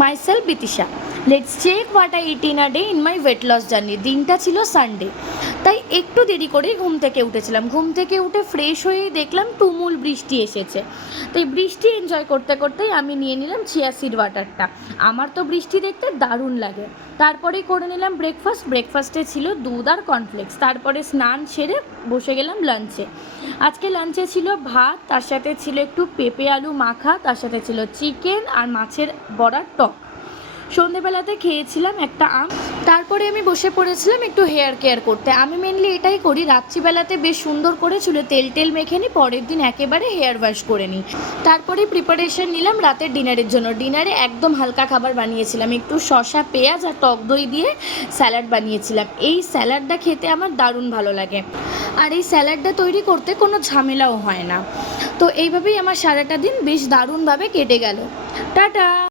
Myself Bitisha. Let's check what I eat in a day in my weight loss journey. দিনটা ছিল Sunday, তাই একটু দেরি করেই ঘুম থেকে উঠেছিলাম। ঘুম থেকে উঠে ফ্রেশ হয়েই দেখলাম তুমুল বৃষ্টি এসেছে। তো এই বৃষ্টি এনজয় করতে করতেই আমি নিয়ে নিলাম চিয়া সিড ওয়াটারটা। আমার তো বৃষ্টি দেখতে দারুণ লাগে। তারপরেই করে নিলাম ব্রেকফাস্ট। ব্রেকফাস্টে ছিল দুধ আর কর্নফ্লেক্স। তারপরে স্নান সেরে বসে গেলাম লাঞ্চে। আজকে লাঞ্চে ছিল ভাত, তার সাথে ছিল একটু পেঁপে আলু মাখা, তার সাথে ছিল চিকেন আর মাছের বড়ার টক। সন্ধেবেলাতে খেয়েছিলাম একটা আম। তারপরে আমি বসে পড়েছিলাম একটু হেয়ার কেয়ার করতে। আমি মেনলি এটাই করি, রাত্রিবেলাতে বেশ সুন্দর করে চুলে তেল টেল মেখে নিই, পরের দিন একেবারে হেয়ার ওয়াশ করে নিই। তারপরে প্রিপারেশন নিলাম রাতের ডিনারের জন্য। ডিনারে একদম হালকা খাবার বানিয়েছিলাম, একটু শসা পেঁয়াজ আর টক দই দিয়ে স্যালাড বানিয়েছিলাম। এই স্যালাডটা খেতে আমার দারুণ ভালো লাগে, আর এই স্যালাডটা তৈরি করতে কোনো ঝামেলাও হয় না। তো এইভাবেই আমার সারাটা দিন বেশ দারুণভাবে কেটে গেল। টাটা।